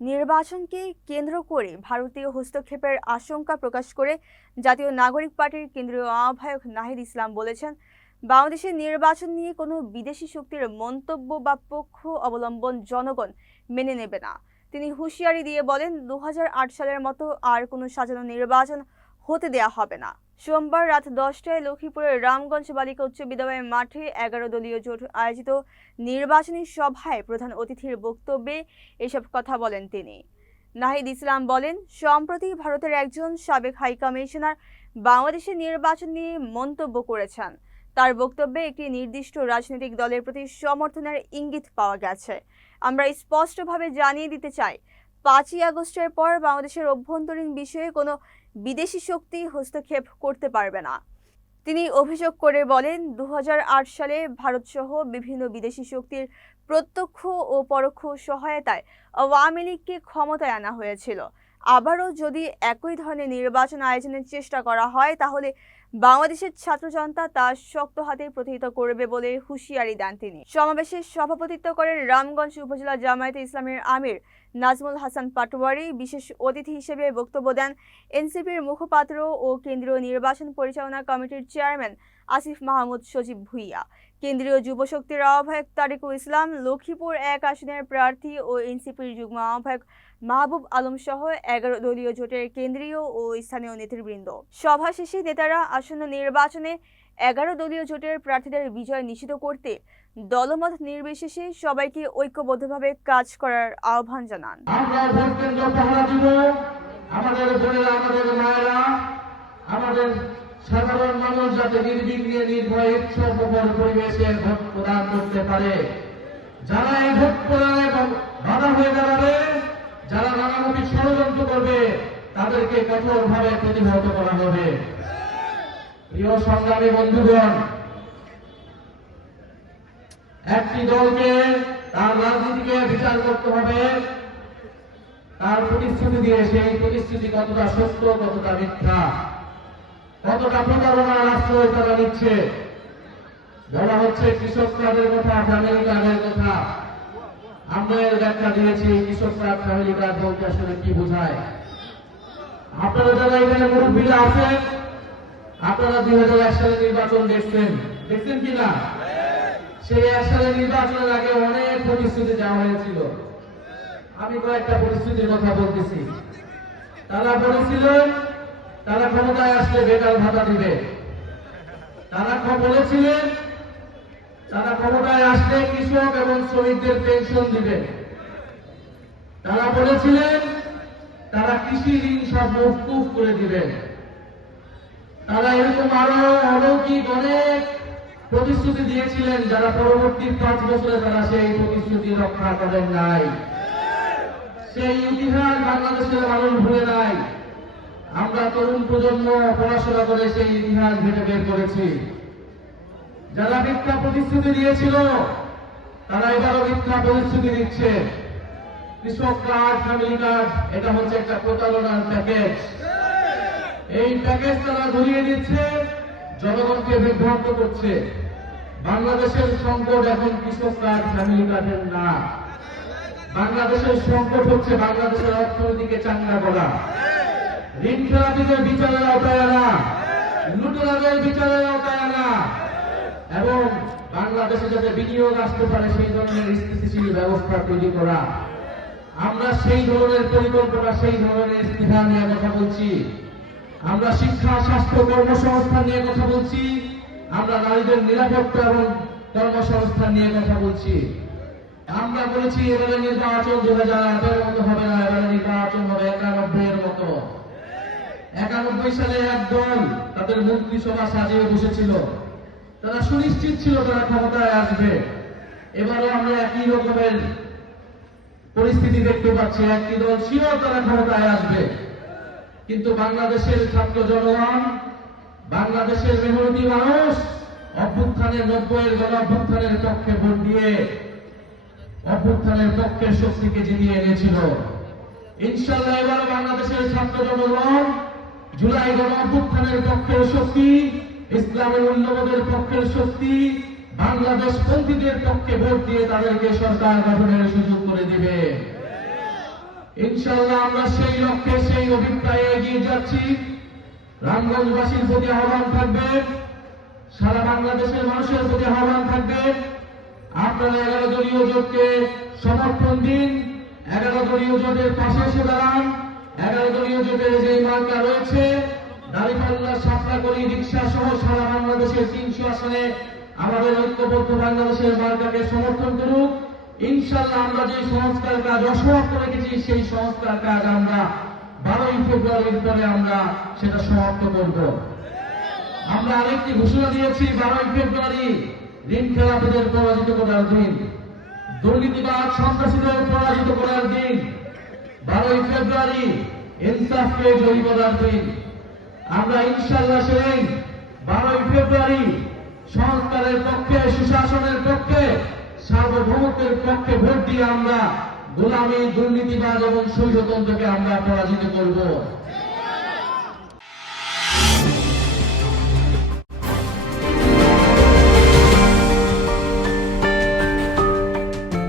নির্বাচনকে কেন্দ্র করে ভারতীয় হস্তক্ষেপের আশঙ্কা প্রকাশ করে জাতীয় নাগরিক পার্টির কেন্দ্রীয় আহ্বায়ক নাহিদ ইসলাম বলেছেন বাংলাদেশের নির্বাচন নিয়ে কোনো বিদেশি শক্তির মন্তব্য বা পক্ষ অবলম্বন জনগণ মেনে নেবে না। তিনি হুঁশিয়ারি দিয়ে বলেন দু হাজার আট সালের মতো আর কোনো সাজানো নির্বাচন হতে দেয়া হবে না। সোমবার রাত দশটায় লক্ষ্মীপুরের রামগঞ্জ বালিকা উচ্চ বিদ্যালয়ের মাঠে এগারো দলীয় জোট আয়োজিত নির্বাচনী সভায় প্রধান অতিথির বক্তব্যে এসব কথা বলেন তিনি। নাহিদ ইসলাম বলেন, সম্প্রতি ভারতের একজন সাবেক হাই কমিশনার বাংলাদেশের নির্বাচন নিয়ে মন্তব্য করেছেন। তার বক্তব্যে একটি নির্দিষ্ট রাজনৈতিক দলের প্রতি সমর্থনের ইঙ্গিত পাওয়া গেছে। আমরা স্পষ্টভাবে জানিয়ে দিতে চাই পাঁচই আগস্টের পর বাংলাদেশের অভ্যন্তরীণ বিষয়ে কোনো বিদেশি শক্তি হস্তক্ষেপ করতে পারবে না। তিনি অভিযোগ করে বলেন দু হাজার আট সালে ভারতসহ বিভিন্ন বিদেশি শক্তির প্রত্যক্ষ ও পরোক্ষ সহায়তায় আওয়ামী লীগকে ক্ষমতায় আনা হয়েছিল। আবারও যদি একই ধরনের নির্বাচন আয়োজনের চেষ্টা করা হয়, তাহলে বাংলাদেশের ছাত্র জনতা তা শক্ত হাতে প্রতিহিত করবে বলে হুঁশিয়ারি দেন তিনি। সমাবেশে সভাপতিত্ব করেন রামগঞ্জ উপজেলা জামায়াতে ইসলামের আমির নাজমুল হাসান পাটোয়ারি বিশেষ অতিথি হিসেবে বক্তব্য দেন এনসিপির মুখপাত্র ও কেন্দ্রীয় নির্বাচন পরিচালনা কমিটির চেয়ারম্যান আসিফ মাহমুদ সজীব ভুইয়া। কেন্দ্রীয় যুব শক্তির আহ্বায়ক তারিকুল ইসলাম, লক্ষ্মীপুর এক আসনের প্রার্থী ও এনসিপির যুগ্ম আহ্বায়ক মাহবুব আলম সহ এগারো দলীয় জোটের কেন্দ্রীয় ও স্থানীয় নেতৃবৃন্দ। সভা শেষে নেতারা আসন্ন নির্বাচনে এগারো দলীয় জোটের প্রার্থীদের বিজয় নিশ্চিত করতে দলমত নির্বিশেষে সবাইকে ঐক্যবদ্ধভাবে কাজ করার আহ্বান জানান। আমাদের বোনেরা, আমাদের মায়েরা, আমাদের সাধারণ মানুষ যাতে নির্বিঘ্নে, নির্ভয়ে উৎসবমুখর পরিবেশে ভোট প্রদান করতে পারে। যারা এই ভোট প্রদানে বাধা হয়ে দাঁড়াবে, যারা নানামুখী ষড়যন্ত্র করবে, তাদেরকে কঠোরভাবে প্রতিহত করা হবে। প্রিয় সংগ্রামী বন্ধুগণ একটি দলকে তার রাজনীতিকে বিচার করতে হবে। তার প্রতিশ্রুতি দিয়ে সেই প্রতিশ্রুতি কতটা সত্য, কতটা মিথ্যা, কতটা প্রতারণার আশ্রয় তারা নিচ্ছে? বলা হচ্ছে কৃষক কার্ডের কথা ফ্যামিলি কার্ডের কথা। আমরা এর ব্যাখ্যা দিয়েছি কৃষক কার্ড ফ্যামিলি কার্ড বলতে আসলে কি বোঝায়? আপনারা যারা এখানে মুরব্বীরা আছেন, আপনারা দুই হাজার এক সালে নির্বাচন দেখছেন। দেখছেন কি না? সেই এক সালে নির্বাচনের আগে অনেক প্রতিশ্রুতি দেওয়া হয়েছিল। আমি কয়েকটা পরিস্থিতির কথা বলতেছি। তারা বলেছিলেন তারা ক্ষমতায় আসলে বেকার ভাতা দিবে। তারা বলেছিলেন তারা ক্ষমতায় আসলে কৃষক এবং শ্রমিকদের পেনশন দিবে। তারা বলেছিলেন তারা কৃষি ঋণ সব মৌকুফ করে দিবেন তারা এরকম আরও অলৌকিক অনেক প্রতিশ্রুতি দিয়েছিলেন যারা পরবর্তী পাঁচ বছরে তারা সেই প্রতিশ্রুতি রক্ষা করেন নাই। সেই ইতিহাস বাংলাদেশের মানুষ ভুলে নাই। আমরা তরুণ প্রজন্ম পড়াশোনা করে সেই ইতিহাস ঘেটে বের করেছি। যারা মিথ্যা প্রতিশ্রুতি দিয়েছিল, তারা এবারও মিথ্যা প্রতিশ্রুতি দিচ্ছে। কৃষক কার্ড, ফ্যামিলি কার্ড, এটা হচ্ছে একটা প্রতারণার প্যাকেজ। এই প্যাকেজ তারা ধরিয়ে দিচ্ছে। জনগণকে বিভ্রান্ত করছে। বাংলাদেশের সংকট এখন কৃষক কার্ড ফ্যামিলি কার্ডের না। বাংলাদেশের সংকট হচ্ছে বাংলাদেশের অর্থনীতিকে চাঙ্গা করা। ঋণ খেলাপিদের বিচারের আওতায় আনা। লুটেরাদের বিচারের আওতায় আনা। এবং বাংলাদেশে যাতে বিনিয়োগ আসতে পারে, সেই ধরনের স্থিতিশীল ব্যবস্থা তৈরি করা। আমরা সেই ধরনের পরিকল্পনা, সেই ধরনের স্পৃহা নিয়ে কথা বলছি। আমরা শিক্ষা, স্বাস্থ্য, কর্মসংস্থান নিয়ে কথা বলছি। আমরা নারীদের নিরাপত্তা এবং কর্মসংস্থান নিয়ে কথা বলছি। আমরা বলেছি, এবারে নির্বাচন দু হাজার আটের মতো হবে না, এবারে নির্বাচন হবে একানব্বই এর মতো। একানব্বই সালে এক দল তাদের মন্ত্রিসভা সাজিয়ে বসেছিল। তারা সুনিশ্চিত ছিল তারা ক্ষমতায় আসবে। এবারও আমরা একই রকমের পরিস্থিতি দেখতে পাচ্ছি। একটি দল ছিল, তারা ক্ষমতায় আসবে। কিন্তু বাংলাদেশের ছাত্র জনগণ, বাংলাদেশের মেহনতি মানুষ অভ্যুত্থানের নব্বইয়ের গণ অভ্যুত্থানের পক্ষে ভোট দিয়ে অভ্যুত্থানের পক্ষের শক্তিকে জিতিয়ে এনেছিল। ইনশাল্লাহ এবার বাংলাদেশের ছাত্র জনগণ জুলাই গণ অভ্যুত্থানের পক্ষের শক্তি, ইসলামের মূল্যবোধের পক্ষের শক্তি বাংলাদেশ পন্থীদের পক্ষে ভোট দিয়ে তাদেরকে সরকার গঠনের সুযোগ করে দিবে। ইনশাল্লাহ আমরা সেই লক্ষ্যে, সেই অভিপ্রায়ে এগিয়ে যাচ্ছি। রামগঞ্জবাসীর প্রতি আহ্বান থাকবে। সারা বাংলাদেশের মানুষের প্রতি আহ্বান থাকবে। আপনারা এগারো দলীয় জোটকে সমর্থন দিন। এগারো দলীয় জোটের পাশে এসে দাঁড়ান। এগারো দলীয় জোটের যে মার্কা রয়েছে দাঁড়িপাল্লা সাপড়াকড়ি রিক্সা সহ সারা বাংলাদেশের তিনশো আসনে আমাদের ঐক্যবদ্ধ বাংলাদেশের মার্কাকে সমর্থন ইনশাল্লাহ আমরা যে সংস্কার কাজ, অসমাপ্ত রেখেছি, সেই সংস্কার কাজ আমরা বারোই ফেব্রুয়ারির পরে আমরা সেটা সমাপ্ত করব। আমরা আরেকটি ঘোষণা দিয়েছি, বারোই ফেব্রুয়ারি ঋণ খেলাপিদের পরাজিত করার দিন। দুর্নীতিবাদ সন্ত্রাসীদের পরাজিত করার দিন। বারোই ফেব্রুয়ারি ইনসাফকে জয়ী করার দিন। আমরা ইনশাল্লাহ সেই বারোই ফেব্রুয়ারি সংস্কারের পক্ষে, সুশাসনের পক্ষে সার্বভৌমত্বের পক্ষে ভোট দিয়ে আমরা গোলামী দুর্নীতিবাজ এবং স্বৈরতন্ত্রকে আমরা পরাজিত করব।